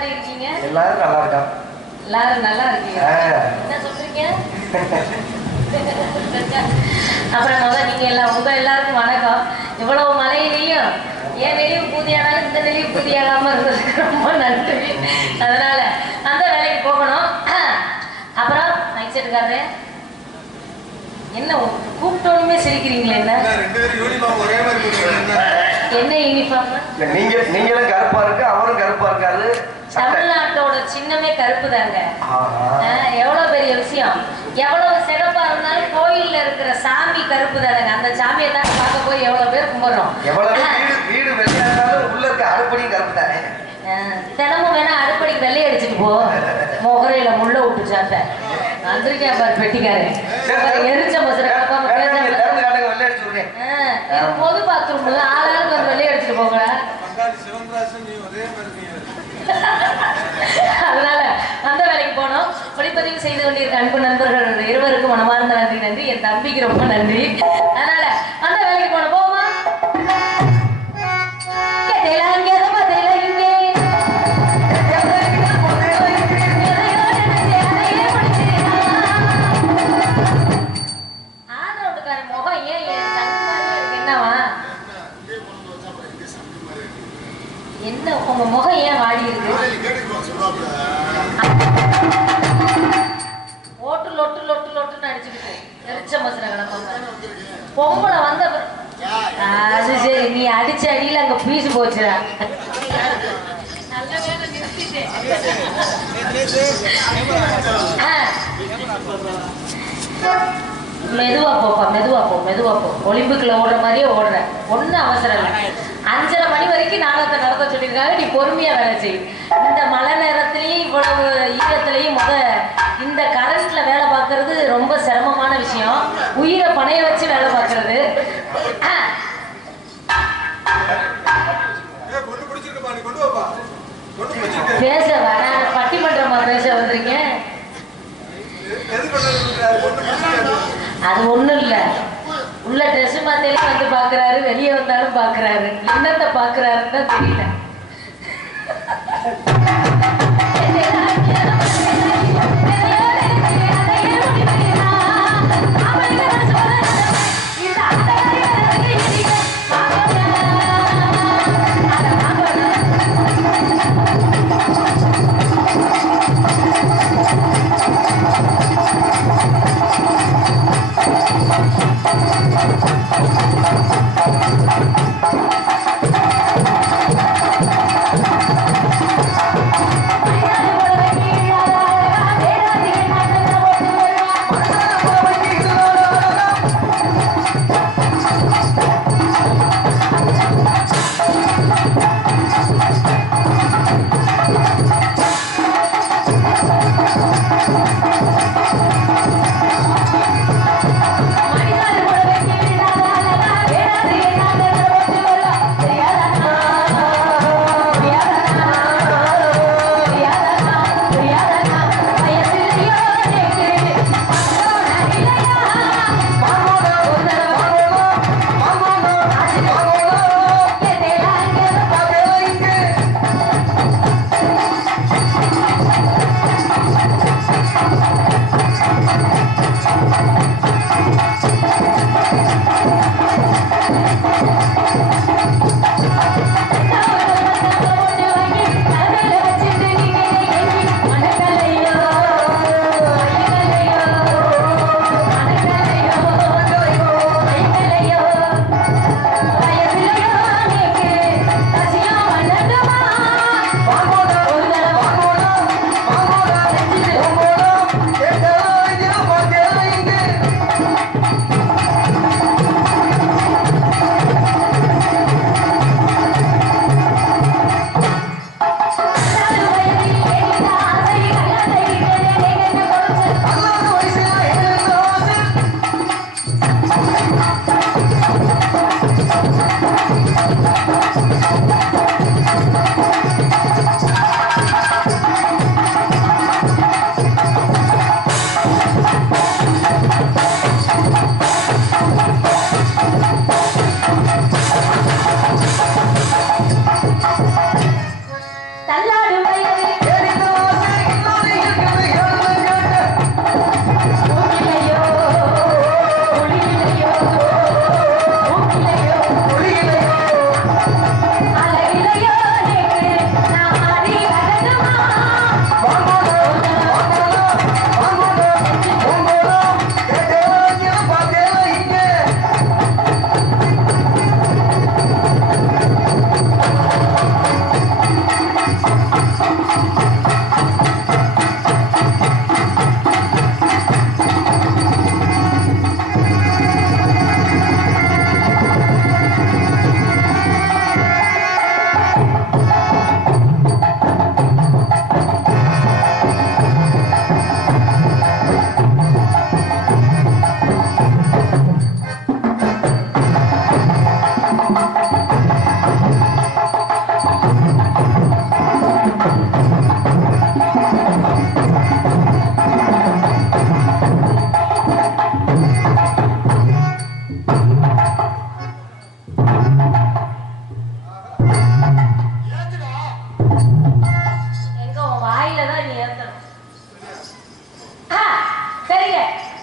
எப்படி இருக்கீங்க? எல்லாரும் நல்லா இருக்கா எல்லாரும் நல்லா இருக்கீங்க. என்ன சொல்றீங்க? அப்புறம் முதல்ல நீங்க எல்லாம் உங்க எல்லாருக்கும் வணக்கம். இவ்வளவு மழையிலையும் ஏன் வெளியே பூதியானாலும் இந்த வெளியே பூதியாகாம இருந்ததுக்கு ரொம்ப நன்றி. அதனால அந்த வேலைக்கு போகணும். அப்புறம் நைட் செட்டுக்காரரு என்ன கூப்பிட்டோனுமே சிரிக்கிறீங்களே என்ன? யூனிஃபார்ம் ஒரே மாதிரி போட்டுருக்காங்க. என்ன யூனிஃபார்ம் இல்ல, நீங்க நீங்களும் கருப்பா இருக்கு அவரும் கருப்பா இருக்காரு. தமிழ்நாட்டோட சின்னமே கருப்பு தாங்க. ஆஹா. எவ்வளவு பெரிய விஷயம்? எவ்வளவு சிறப்பா இருந்தாலும் கோயில்ல இருக்கிற சாமி கருப்பு தானங்க. அந்த சாமியை தான் பார்க்க போய் எவ்வளவு பேர் கும்பிடுறோம். எவ்வளவு வீடு வீடு வெளியா இருந்தாலும் உள்ள இருக்க அடுப்படியும் கருப்பு தானே? தினமும் வேணா அடுப்படிக்கு வெள்ளை அடிச்சுட்டு போ. முகரையில முள்ள விட்டு சாப்பிட்ட வந்திருக்கேன் பாரு பெட்டிக்காரு எரிச்ச மசுர கலப்பாம பொது பாத்ரூம் ஆளாளுக்கு வந்து வெள்ளை அடிச்சுட்டு போங்க பங்காளி சிவன்ராசன் நீ ஒரே மாதிரி இருக்கீங்க. அதனால அந்த வேலைக்கு போனோம். ஒளிப்பதிவு செய்து கொண்டிருக்க அன்பு நண்பர்கள் இருவருக்கும் மனமார்ந்த நன்றி நன்றி. என் தம்பிக்கு ரொம்ப நன்றி. அதனால லொட்டு லொட்டுன்னு அடிச்சுக்கிட்டு எரிச்ச மசுர கிளம்பாம பொம்பளை வந்த அது சரி நீ அடிச்ச அடியில் அங்க பீசு போச்சுடா மெதுவா போப்பா மெதுவா போ மெதுவா போ ஒலிம்பிக்ல ஓடுற மாதிரியே ஓடுற ஒன்னும் அவசரம் இல்லை அஞ்சரை மணி வரைக்கும் நாடகத்தை நடத்த சொல்லியிருக்காங்க. நீ பொறுமையா வேலை செய். இந்த மழை நேரத்துலயும் இவ்வளவு ஈரத்துலயும் முத இந்த கரண்ட்ல வேலை பார்க்கறது ரொம்ப சிரமமான விஷயம். உயிரை பணைய வச்சு வேலை பார்க்கறது. ட்ரெஸ் மாத்தையில வந்து பாக்குறாரு வெளியே வந்தாலும் பாக்குறாரு. என்னத்த பாக்குறாருன்னு தான்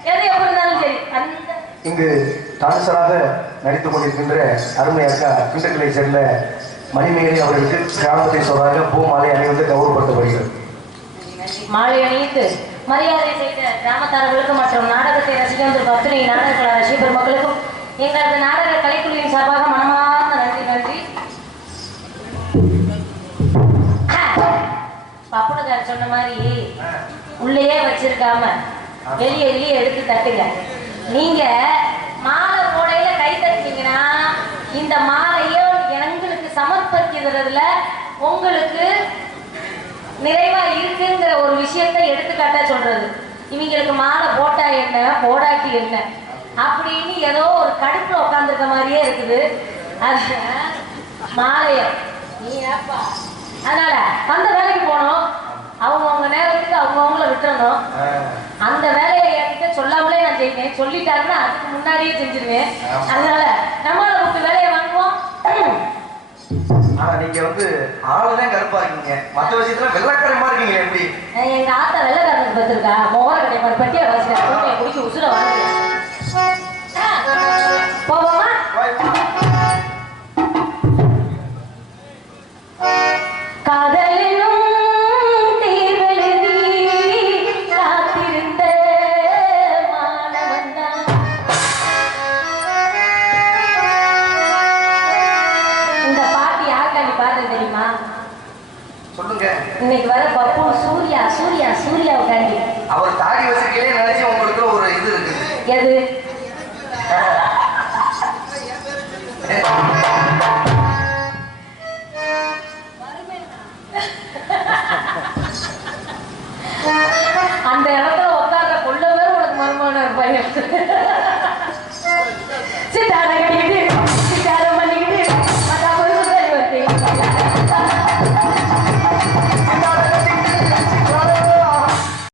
தெரியல அரசராக நடித்துக் கொண்டிருக்கின்ற அருமை அக்கா திண்டுக்கலை சேர்ந்த மணிமேகலை அவர்களுக்கு கிராமத்தை சொல்றாங்க பூ மாலை அணிவித்து கௌரவப்படுத்தப்படுகிறது. மாலை அணிந்து மரியாதை செய்த கிராமத்தார்களுக்கு மற்றும் நாடகத்தை ரசிக்கின்ற பத்துணை நாடக கலா ரசிக பெருமக்களுக்கும் எங்களது நாடக கலைக்குழுவின் சார்பாக மனமார்ந்த நன்றி நன்றி. பப்புனுக்கார் சொன்ன மாதிரி உள்ளேயே வச்சிருக்காம வெளியே வெளியே எடுத்து தட்டுங்க. நீங்க மாலை போடையில கை தட்டினீங்கன்னா இந்த மாலையை எங்களுக்கு சமர்ப்பிக்கிறதுல உங்களுக்கு நிறைவா இருக்குங்கிற ஒரு விஷயத்த எடுத்துக்காட்டா சொல்றது. இவங்களுக்கு மாலை போட்டா என்ன? போடாட்டி என்ன? அப்படின்னு ஏதோ ஒரு கடுப்புல உட்காந்துருக்க மாதிரியே இருக்குது. அது மாலையோ. நீ ஏப்பா. அதனால அந்த வேலைக்கு போனோம். அவங்கவுங்க நேரத்துக்கு அவங்கவுங்கள விட்டுறணும். அந்த வேலையை என்கிட்ட சொல்லாமலே நான் செய்வேன் சொல்லிட்டாங்கன்னா அதுக்கு முன்னாடியே செஞ்சிருவேன். அதனால நம்மள விட்டு வேலையை வாங்குவோம். ஆனா நீங்க வந்து ஆளுதான் கருப்பா இருக்கீங்க மத்த விஷயத்துல வெள்ளக்காரமா இருக்கீங்க எப்படி? எங்க ஆத்தா வெள்ளக்காரனுக்கு பார்த்துருக்கா மோர கிடைப்பாரு பட்டியா தூக்கிய குடிச்சு உசுர வாங்க சொல்லுங்க. இன்னைக்கு வர பப்பு சூர்யா சூர்யா சூர்யாவுக்காண்டி அவர் தாடி வச்சிருக்கே நினைச்சு உங்களுக்கு ஒரு இது இருக்குது எது? அந்த இடத்துல உட்கார்ற கொள்ள பேர் உனக்கு மருமான பையன்